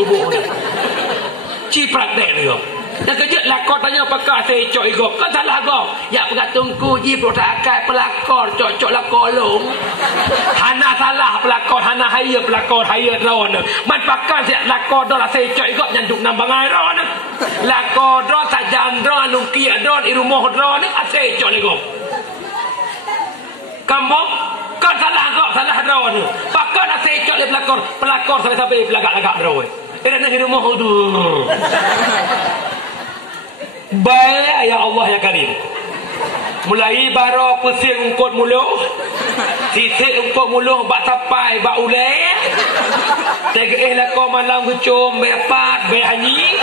tubuh ni. Ciprat dia. Dan kejut lakon tanya pakar saya cok igok. Kan salah agak. Ya pengatung kuji produk akal pelakor cok lakolong. Hana salah pelakor hana haya pelakor haya ron. Man pakar saya lakor dah saya cok igok nyanduk nambang ron. Lakor ron sajan ron lungki ron irumuh ron saya cok igok. Kamu kan salah agak salah ron. Pakar saya cok pelakor sampai pelagak-lagak ron. Kerana irumuh tu. Baik ya Allah ya Karim. Mulai bara pusing ungkut muluh. Sisik ungkut muluh bak sapai bak ulai. Tegeh lah kau malam kucum bepat behanyi.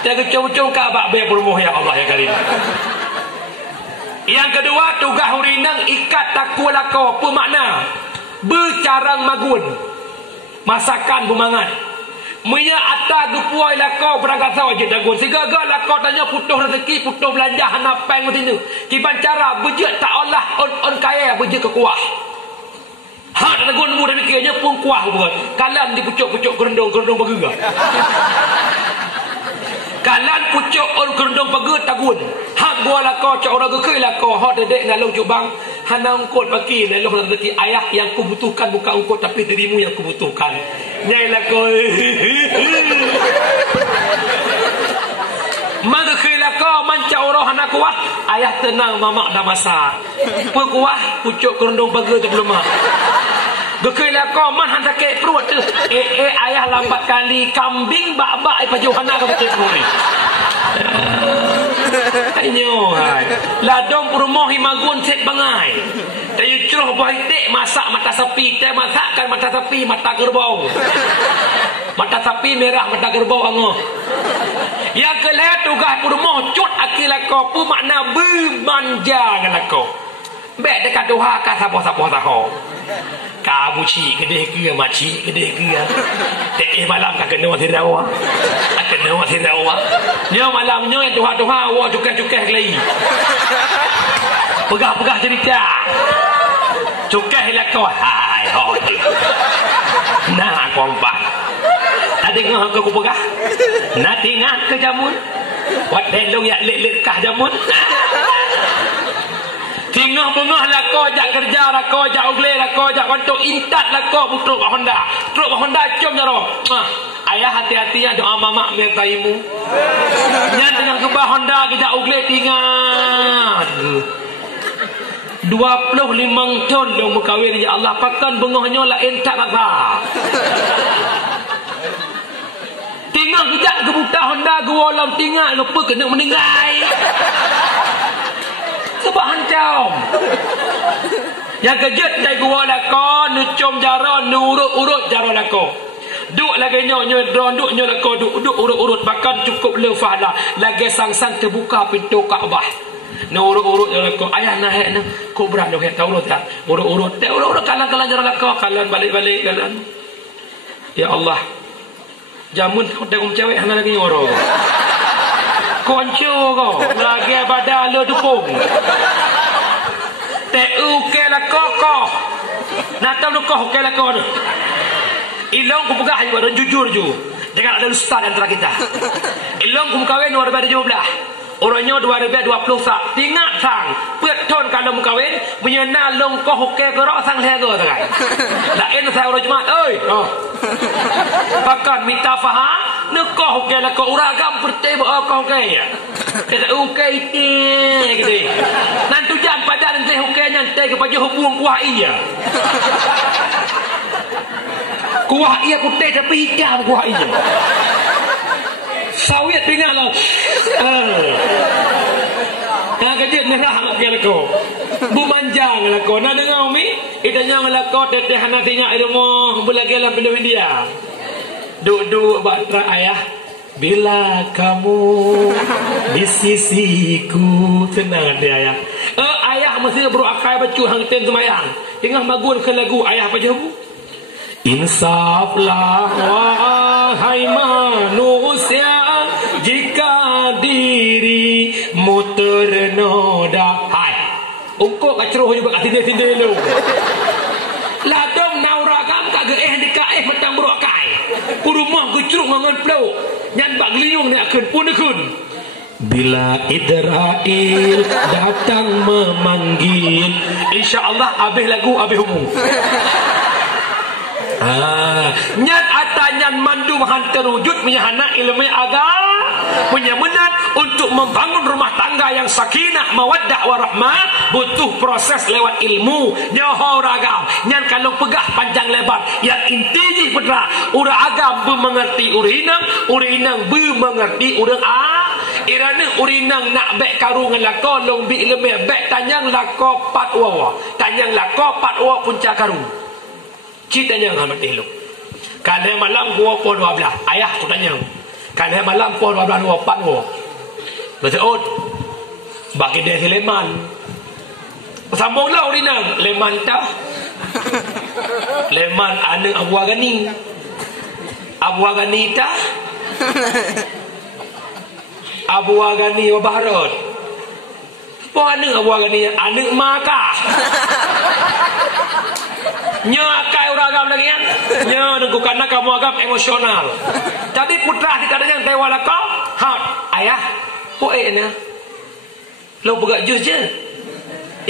Tegeh kucum ka bak be berumuh ya Allah ya Karim. Yang kedua tugas hurinang ikat takwa lako apa makna? Bercarang magun. Masakan bumangan. Menya atas gepuai lakau berangkat sawah je dagun. Segala lakau tanya putuh rezeki, putuh belanja hana peng macam tu. Kiban cara bejek tak olah on kaya bejek ke kuah. Ha dagun mu dan mikirnya pun kuah buat. Kalan di pucuk-pucuk kerendong bergerak. Kalan pucuk on kerendong bergerak tagun. Hak gua lakau cak orang gekei lakau. Ha dedek ngalong cubang. Hana ungkut bagi nalung rezeki ayah yang kubutuhkan bukan ungkut tapi dirimu yang kubutuhkan. Nyai lakau. Maka kelakau manca orang anak kuah. Ayah tenang mamak dah masak. Kuah pucuk kerundung baga tu belum mak. Kelakau man han sakit perut tu. Ayah lambat kali kambing bak-bak paju anak kau sakit perut ni. Tanyo hai. Ladong rumah himagun set bangai. Tayu ceroh buah itik masak mata sapi, teh masakkan mata sapi mata kerbau. Mata sapi merah mata kerbau angoh. Yang kelih tugas rumah cut akil kau pu makna bermanja dengan kau. Bek dekat doha ka sapa-sapa tahu. Kamu cik kedeh ke makcik kedeh ke. Teh malam ka kena tirawa. Kena tirawa. Nyo malamnya doha-doha wa cukah-cukah lagi. Pegah-pegah cerita. Cukah lah kau. Hai hoi. Nah kompak. Tadi ngah aku pegah. Nak tinggal ke jamun. Wat delong ya lek-lek kah jamun. Tinggal bengah lah kau jak kerja lah kau jak ugle lah kau jak kontok intat lah kau truk Honda. Truk Honda cium jaro. Ayah hati-hatinya doa mamak menyertaimu. Nyan dengan kebah Honda kita ugle tinggal. 25 tahun long berkahwin ya Allah pakan bengahnya lah entak rasa. Tinggal kejap kebuta Honda gua alam tinggal lupa kena meninggai. Sebab hancam. Yang kejut dari gua lah kau nucum jara nurut-urut jara lah kau. Duk lagi nyo duk nyo lah kau duk urut-urut bahkan cukup lefah lah. Lagi sang-sang terbuka pintu Kaabah. Urut-urut jara kau. Ayah naik na. Kau berani nak tahu tak? Urut-urut. Urut-urut kalan-kalan jara lah kau. Kalan balik-balik kalan. Ya Allah. Jamun kau tengok cewek hana lagi orang. Konco kau lagi badan lo dukung. Teu ke la koko. Nak tahu lu kau ke la kau. Ilong ku pegah juga dan jujur ju. Jangan ada ustaz antara kita. Ilong ku kawin 2017. Orangnya 2020 sak. Tinggal sang. Peton kalau mu kawin menyena long kau ke gerak sang lega sangat. Lain saya orang Jumaat. Oi. Oh. Bahkan minta faham nekah ke la kau uragam pertebe kau ke ya. Kita ukai gitu. Nanti jangan pada nanti ukai nanti ke baju hubung kuah iya. Kuah iya kutai tapi hitam kuah iya. Sawit tinggal lah. Nah kejut merah ke la kau. Bumanjang la kau. Nak dengar umi? Itanya la kau teteh hanatinya rumah belagi dalam pintu India. Duduk batra ayah. Bila kamu di sisiku. Tenang dia ayah. Ayah mesti beruakai baju hang tem semayang. Tengah magun ke lagu ayah apa je bu? Insaflah wahai manusia jika dirimu ternoda. Hai. Ukuk kacruh juga kat tindir-tindir lu. Ladom nauragam kagak dikaih metang beruakai. Rumah gecruk ngangan peluk. Nyan bak geliung nak kun pun kun. Bila Israel datang memanggil, insya-Allah habis lagu habis umur. Nyan atanyan mandu mahan terwujud punya anak ilmu agama punya menat untuk membangun rumah tangga yang sakinah mawaddah warahmah butuh proses lewat ilmu nyoho ragam nyan kalau pegah panjang lebar yang intinya benar urang agam mengerti urinang mengerti urang irana urinang nak bek karungan lako long bi ilmu bek tanyang lako pat wawa tanyang lako pat wawa punca karung ceritanya amat elok. Kalau malam gua pukul 12, ayah tu tanya. Kalau malam pukul 12 4 gua. Betul. Bagi dia Leman. Sambunglah urinang, Leman tah. Leman anak Abu Agani. Abu Agani tah. Abu Agani Baharut. Pok anak Abu Agani, anak Maka. Nya akai orang agam lagi kan? Nya nunggu karena kamu agam emosional. Jadi putra tidak ada yang tewala kau. Ayah, poe na. Lo buka jus je.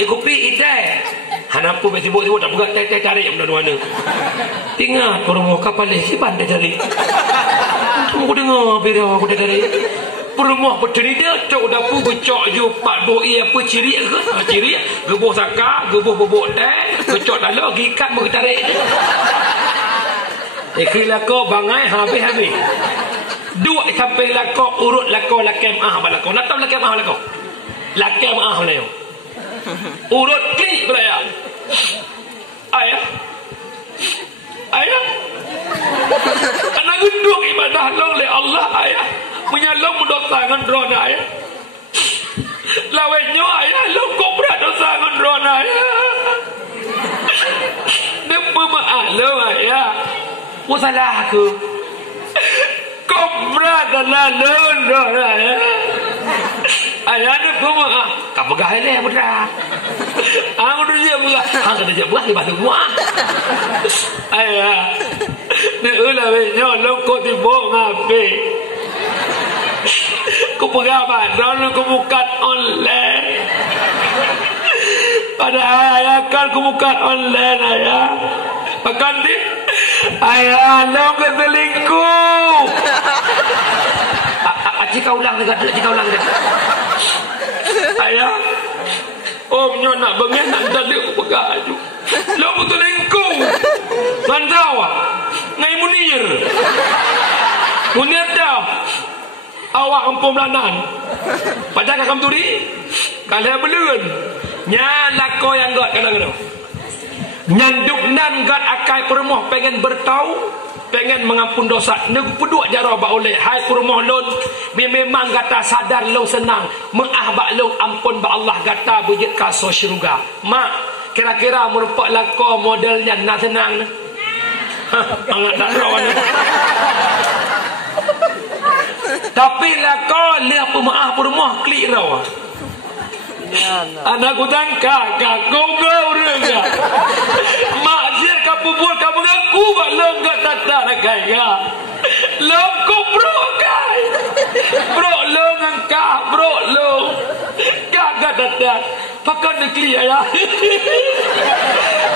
Kopi itai. Hanapu sibuk-sibuk tak buka teh tarik mana-mana. Ingat orang kapal ni pandai tarik. Aku dengar video aku tarik. Perumah petani dia cok dapur gecok je pak doi apa ciri ke ciri gebuh saka gebuh bobok teh gecok dalam gikat mau tarik ikilako bangai habis dua sampai lako urut lako lakem balako nak tahu lakem lako leo urut klik belaya ayah anak genduk ibadah lo oleh Allah ayah punya lo mendosa dengan drone ayah lawenyo ayah lo kobra dosa dengan drone ayah depa maaf lo ayah aku salah aku kobra salah lo drone ayah depa maaf kau pegah ini ya putra aku dulu dia pegah aku dah buat di batu muah ayah ni lawenyo lo kau tiba ngape ku pegang badan ku buka online pada ayah kan ku buka online ayah makan ni ayah lo keselingkuh jika ulang ayah omnya nak bengeng nak dalek ku pegang aju lo keselingkuh sandawa ngai munir dah awak empom lanan pada kakam turi kalau belun nya lako yang got kadang-kadang nyanduk nan got akai permoh pengen bertau pengen mengampun dosa nego peduk jaro ba oleh hai permoh lon memang kata sadar lo senang mengahbak lo ampun ba Allah kata bujit kaso syurga mak kira-kira merupak lako modelnya nak senang sangat tak rawan tapi lah kau lihat pemaaf rumah klik rawa. Anak tangka kau orang mak jir kapubul kau mengaku balong kau tata kaya lo kau bro kai bro lo ngangka bro lo kagak tata pakai nekli ya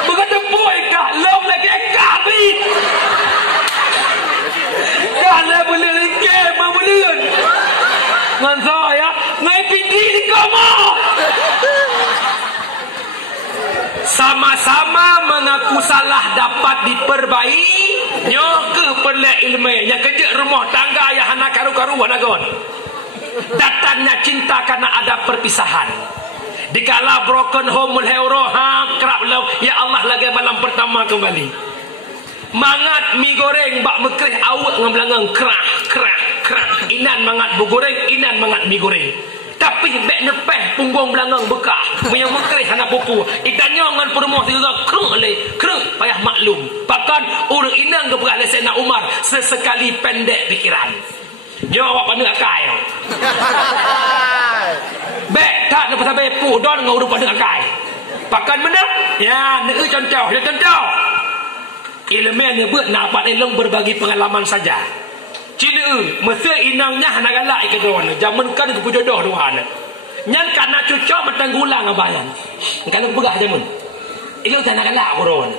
bukan boy kah lo lagi kabit kalau boleh lengket boleh ngan saya ngai pidi di kamu sama-sama mengaku salah dapat diperbaiki nyoke pelak ilmu yang kerja rumah tangga ayah anak karu-karuan agon datangnya cinta karena ada perpisahan dikala broken home mulheuroham kerap lau ya Allah lagi malam pertama kembali mangat mi goreng bak mekreh awak dengan belangang kerah inan mangat bu goreng inan mangat mi goreng tapi bek nepeh punggung belangang bekah punya mekreh anak pupu itannya dengan perumah tiga kereng payah maklum bahkan urang inang ke berah lesen nak Umar sesekali pendek pikiran jawab pada akai bek tak ada pasal bepu don dengan urang pada akai bahkan benar ya nak contoh Ilmunya buat napat elong berbagi pengalaman saja. Cina mesti inangnya nak galak ke doan. Zaman kan ke jodoh doan. Nyan kana cucok matanggulang abayan. Kalau pegah jamun. Ilong tak nak galak doan.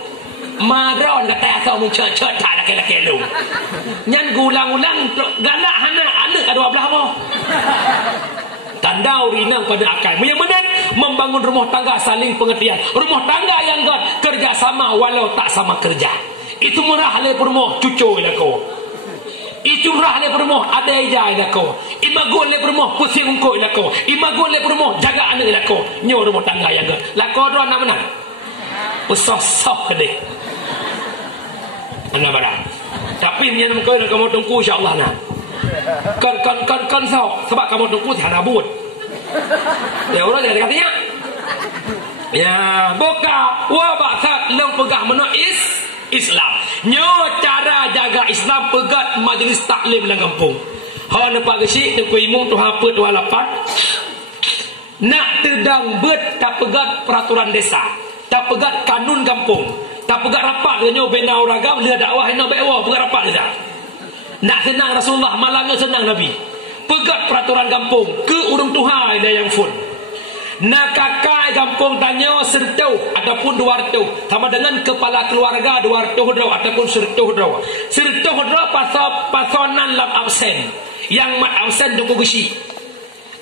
Madron kata asal mun cecet tak nak laki lu. Nyan gulang-ulang galak anak ada belah mo. Tandau rinang pada akal. Yang benar membangun rumah tangga saling pengertian. Rumah tangga yang kerjasama walau tak sama kerja. Itu murah le permoh cucu lako. Itu murah le permoh ada ija lako. Imagol le permoh pusing ungko lako. Imagol le permoh jaga anak lako. Nyo rumah tangga yang lako ron nak menang. Usah-usah kedek. Ana barang. Tapi nyen mengko nak kamu tunggu insya-Allah nah. Kan sok sebab kamu tunggu hana but. Ya orang dia katanya. Ya, buka wa ba'sa lang pegah meno Islam. Nyo cara jaga Islam pegat majlis taklim dalam kampung. Ha nampak gesi tu imung tu apa tu lapan. Nak tedang bet tak pegat peraturan desa. Tak pegat kanun kampung. Tak pegat rapat nyo bina uragam dia dakwah nak bewa pegat rapat dia. Nak senang Rasulullah malangnya senang Nabi. Pegat peraturan kampung ke urang Tuhan dia yang fun. Nak kakak kampung tanya sertuh ataupun 200 sama dengan kepala keluarga 200 ataupun sertuh pasonan lam absen yang mat absen tu gesi.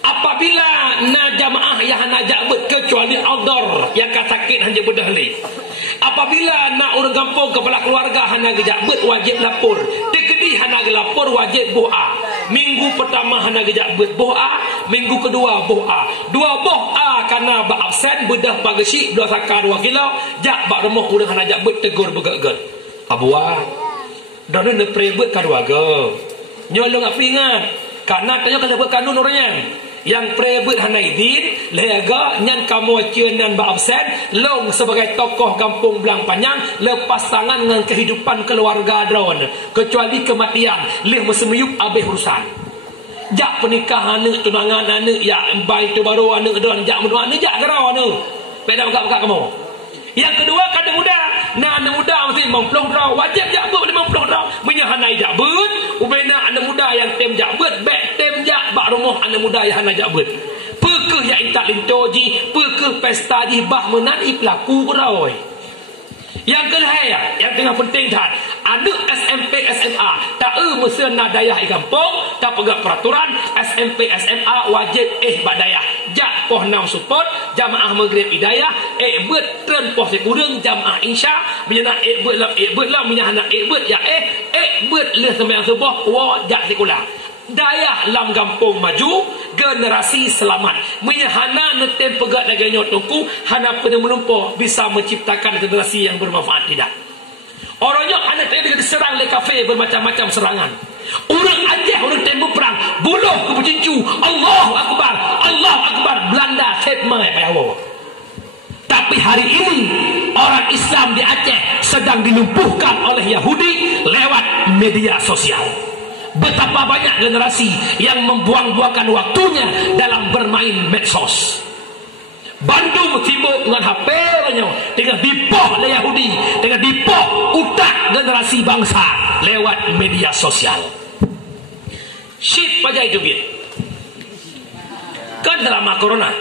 Apabila na jamaah yang najak bet kecuali outdoor yang sakit hanya berdahli. Apabila nak orang kampung kepala keluarga hana gejak bet wajib lapor. Tekedi hana lapor wajib boa. Minggu pertama hana gejak bet boa, minggu kedua boa. Dua boa karena ba absen bedah pagesi 2 saka 2 kilo, jak bak rumah urang hana jak bet tegur begat-gat. Abua. Dan ne prebet keluarga. Nyolong apa ingat? Karena tanya kalau kanun orangnya. Yang prebet hana idin lega nyan kamu cienan ba absen long sebagai tokoh kampung Belang Panjang lepas tangan dengan kehidupan keluarga drone kecuali kematian leh mesemuyup abeh urusan jak pernikahan anak tunangan anak ya baik tu baru anak drone jak menua anak jak garau anak beda buka kamu. Yang kedua kadang muda nah anak muda mesti 50 draw wajib jak bet 50 draw menyahanai jak bet ubena anak muda yang tem jak bet back tem jak bak rumah anak muda yang hana jak bet pekeh yang intak lintoji pekeh pesta di bah menan pelaku rawai. Yang kedua yang tengah penting dah anak SMP SMA tak mesti nak dayah di kampung tak pegang peraturan SMP SMA wajib bak dayah jak poh 6 support jamaah maghrib hidayah bet tren poh sekurang jamaah insya menyana bet lah menyana bet ya bet le sembahyang subuh wa jak sekolah dayah lam kampung maju generasi selamat menyahana netem pegat dagangnya tungku hana pernah melumpur bisa menciptakan generasi yang bermanfaat tidak. Orangnya anak tadi diserang oleh kafe bermacam-macam serangan. Orang Aceh orang tembok perang buluh ke pecincu Allahu Akbar Belanda setmai payawo. Tapi hari ini orang Islam di Aceh sedang dilumpuhkan oleh Yahudi lewat media sosial. Betapa banyak generasi yang membuang-buangkan waktunya dalam bermain medsos. Bandung sibuk dengan HP dengan dipoh oleh Yahudi, dengan dipoh utak generasi bangsa lewat media sosial. Syit pajai itu biar. Kan selama corona,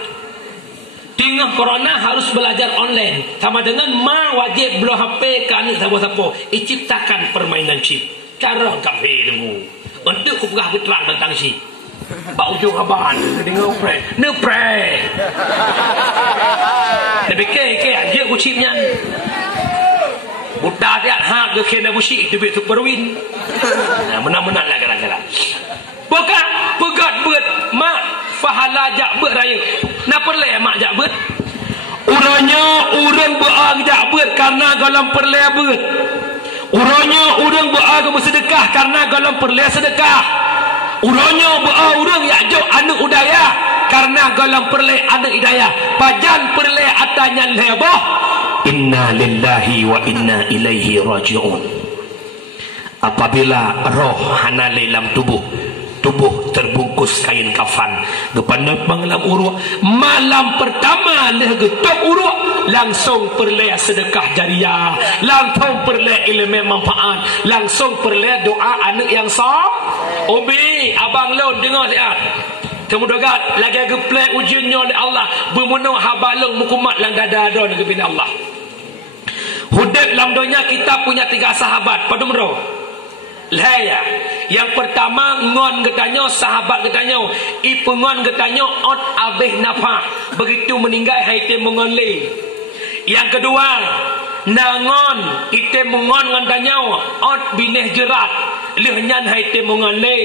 tengah corona harus belajar online. Sama dengan wajib belum HP kan siapa-siapa. Ciptakan permainan chip. Cara kafe dulu. Untuk aku pegah terang tentang si Pak ujung abang dengar pre lebih ke dia aku chipnya udah dia hak ke kena busi itu betul perwin menang-menang lah kadang-kadang bukan pegat bet mak pahala jak bet raya nak perle mak jak bet urangnya urang beang jak bet karena galam perle bet. Urangnya urang be'a bersedekah karena galam perle sedekah. Urangnya be'a urang yakjok anak udaya karena galam perle anak hidayah. Pajan perle atanya lebah. Inna lillahi wa inna ilaihi raji'un. Apabila roh hana dalam tubuh terbungkus kain kafan depan panglam uruk malam pertama leh getok uruk langsung perleh sedekah jariah, langsung perleh ilmu manfaat, langsung perleh doa anak yang sah. Umi abang lon dengar lihat. Kemudian lagi geplek ujiannya oleh Allah bermunah habalung mukumat lang dada don ke bina Allah. Hidup dalam dunia kita punya 3 sahabat. Pada mero. Laya. Yang pertama ngon getanya sahabat getanya, ipengon getanya ot abih nafa. Begitu meninggal haite mengon le. Yang kedua, nangon ite mengon ngandanya ot bineh jerat. Lehnyan haite mengon le.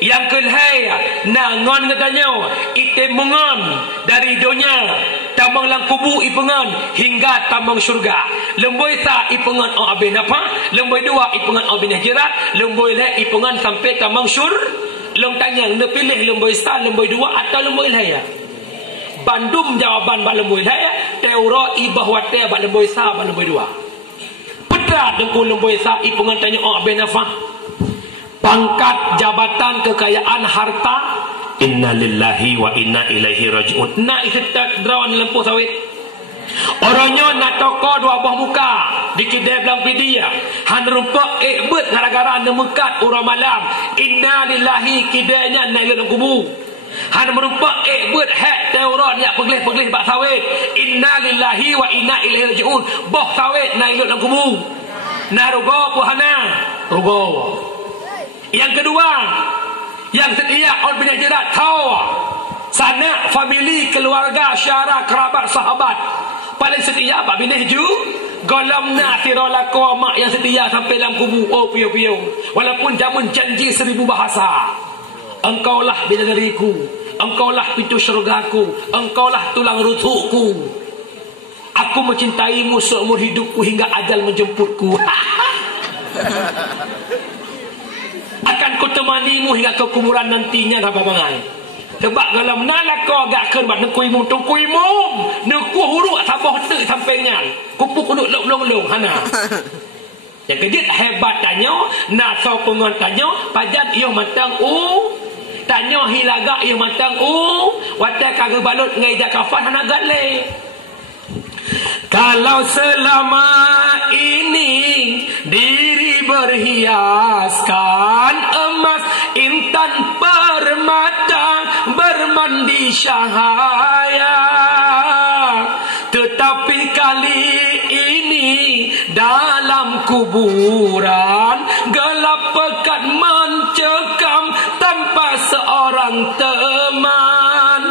Yang kedua, nangon katanya ite mengon dari dunia tamang lang kubu ipengan hingga tamang syurga. Lemboi ta ipengan o abin apa? Lemboi dua ipengan o bin jerat. Lemboi le ipengan sampai tamang syur. Long tanya ne pilih lemboi sta, lemboi dua atau lemboi laya. Bandung jawaban ba lemboi laya, teuro ibah wate ba lemboi sta ba lemboi dua. Petra dengku lemboi sta ipengan tanya o abin apa? Pangkat, jabatan, kekayaan, harta. Inna lillahi wa inna ilaihi raji'un. Nak ikhtat drawan lempuh sawit. Orangnya nak toko 2 buah muka di kedai belang pidia. Han rumpak bet gara-gara nemekat orang malam. Inna lillahi kedainya naik dalam kubu. Han merumpak bet hak Taurat yang pegelih-pegelih bak sawit. Inna lillahi wa inna ilaihi raji'un. Boh sawit naik dalam kubu. Na rugo puhana. Rugo. Yang kedua, yang setia orang punya jerat tahu sanak famili keluarga syara kerabat sahabat paling setia pak bineh ju golong na tirolako mak yang setia sampai dalam kubu. Oh piu-piu walaupun jamun janji 1000 bahasa, engkaulah bidadariku, engkaulah pintu syurgaku, engkaulah tulang rusukku, aku mencintaimu seumur hidupku hingga ajal menjemputku. Akan ku temanimu hingga ke kuburan nantinya apa bangai. Sebab kalau menala kau agak ken bat nekui mum tungkui mum neku huru sabah te sampainya kupuk kuduk long hana. Yang kedua hebat tanya nak so pengon tanya pajan iyo matang tanya hilaga iyo matang watak kagak balut ngai jak kafan hana gatle. Kalau selama ini diri berhiaskan emas, intan permata bermandi cahaya, tetapi kali ini dalam kuburan gelap pekat mencekam tanpa seorang teman.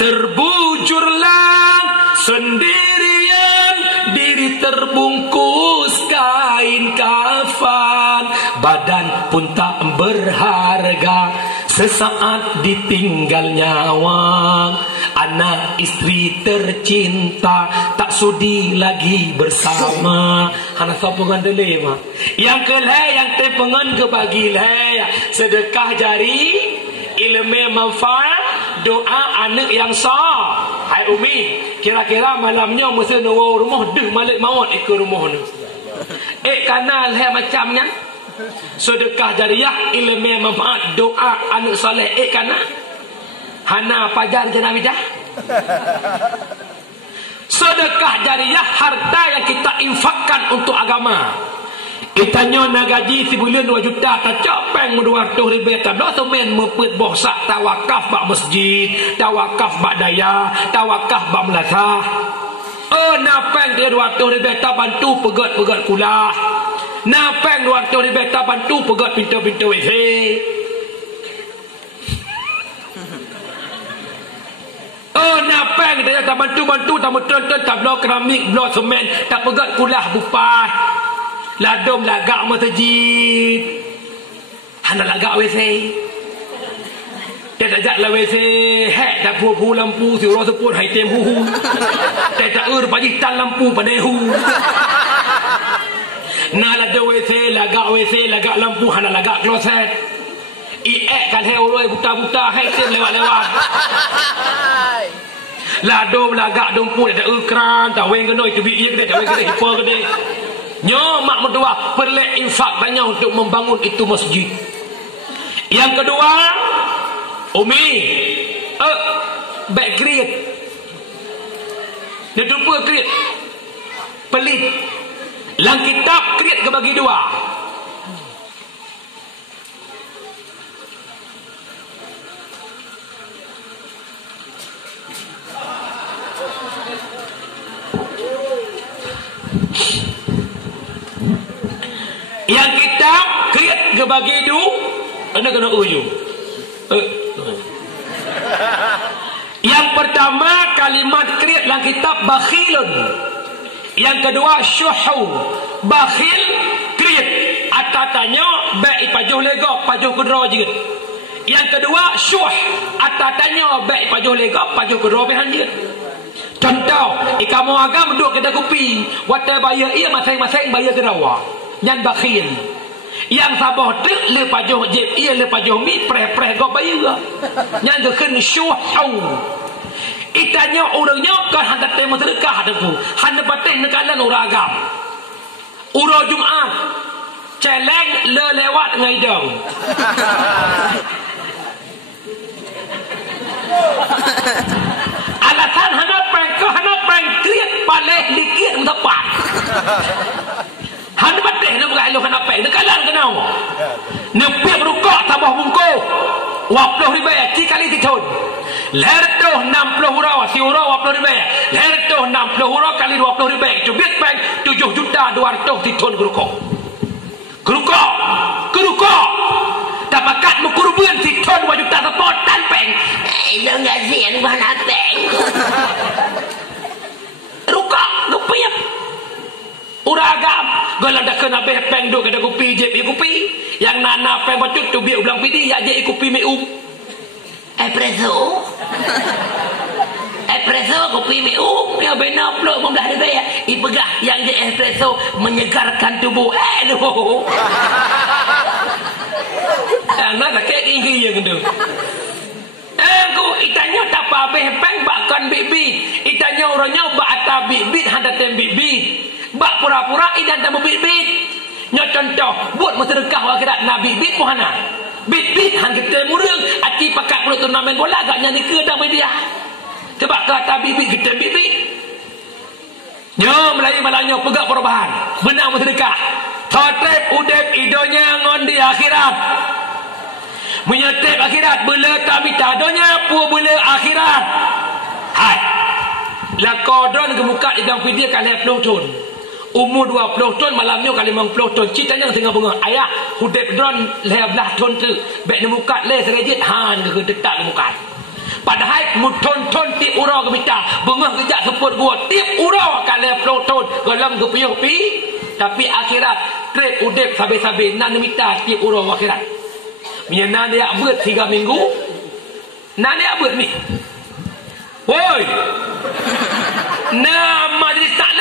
Terbujurlah sendirian diri terbungkus kain kafan, badan pun tak berharga sesaat ditinggal nyawa. Anak istri tercinta tak sudi lagi bersama. Hana sapungan delema. Yang kelai yang tepengan ke bagi sedekah jari, ilmu manfaat, doa anak yang sah. Hai Umi, kira-kira malamnya mesti nunggu rumah deh malik maut ke rumah ni. Kanal macamnya sedekah jariah, ilmu manfaat, doa anak soleh. Kana hana pajar jana bidah. Sedekah jariah harta yang kita infakkan untuk agama. Kita nyona gaji sebulan 2 juta tak capeng 200 ribu tak dah semen mepet bohsak tawakaf bak masjid, tawakaf bak daya, tawakaf bak melasah. Napeng dia 200 ribu tak bantu pegat-pegat kulah. Napeng 200 ribu tak bantu pegat pintu-pintu WC. Napeng dia tak bantu-bantu tak betul-betul tak blok keramik, blok semen, tak pegat kulah bupas. Ladom lagak masjid. Hana lagak WC. Dia tak jaklah WC. Hek tak pu lampu si orang sepun hai tem hu. Dia tak pajitan lampu padehu. Na ladom WC, lagak lampu hana lagak kloset. Kan hai orang buta-buta hai tem lewat-lewat. Ladom lagak dompu dia tak keran, tak weng kenoi tu bi dia tak weng kenoi hipa gede. Nyo mak mertua perlu infak banyak untuk membangun itu masjid. Yang kedua, Umi backgrade Dia lupa create pelit. Dalam kitab create kebagi dua. Yang kitab create kebagi dua. Kena uju. Yang pertama kalimat create dalam kitab bakhilun. Yang kedua syuhu. Bakhil create atatanya baik pajuh legok pajuh kudra juga. Yang kedua syuh atatanya baik pajuh legok pajuh kudra behan juga. Contoh ikamu agam duduk kedai kopi wata bayar ia masing-masing bayar kerawa. Yang bakhil. Yang sabah tu le pajuh je ia le pajuh mi preh-preh go bayar. Yang keun syuhu. Itanya orangnya kan hendak temu sedekah hadapu. Hendak batin nekalan orang agam. Uro Jumaat celeng le lewat ngaidang. Alasan hendak peng kriat paleh likit mendapat. Hendak batin nak bergalu hendak peng nekalan kenau. Nepek rukak tabah bungko. 20 ribu kali ditun. Lertoh 60 hurau si hurau 20 ribu. Lertoh 60 hurau kali 20 ribu. Cubit peng 7.200.000 ditun gerukok. Gerukok. Tapakat mukurban ditun 2 juta sepotan peng. Ilo ngazian mana peng. Rukok gupiyap. Uragam golang dah kena beh peng duk kada kopi je pi kopi yang nana peng bacut tu bi ulang pidi ya je kopi mi espresso kopi mi ya benar pula 15 ribu ya ipegah yang je espresso menyegarkan tubuh aduh nak tak kek yang gitu aku itanya tak apa beh peng bakkan bibi itanya orangnya bak ata bibi handa tem bibi bak pura-pura idan tak bibit. Nyo contoh, buat sedekah akhirat Nabi bibit mohana. Bibit hang kita murung, ati pakak puluh turnamen bola agaknya ni ke dah media. Sebab kata bibit kita bibit. Nyo Melayu malangnya pegak perubahan. Menang sedekah. Totrep udep idonya ngon di akhirat. Menyetep akhirat bela tak minta donya pu bela akhirat. Hai. La kodron gemuka idang video kali 20 tahun. Umur 20 tahun malamnya kali 50 tahun. Citanya tengah bunga ayah hudep drone 11 tahun tu bek nemukat le serejit han ke detak nemukat. Padahal muton-ton ti urau ke minta bunga kejak seput gua tip urau kali 10 tahun golam ke puyuh pi tapi akhirat trip udep sabe-sabe nan minta tip urau akhirat. Menyana dia buat 3 minggu. Nan dia buat ni. Woi. Nah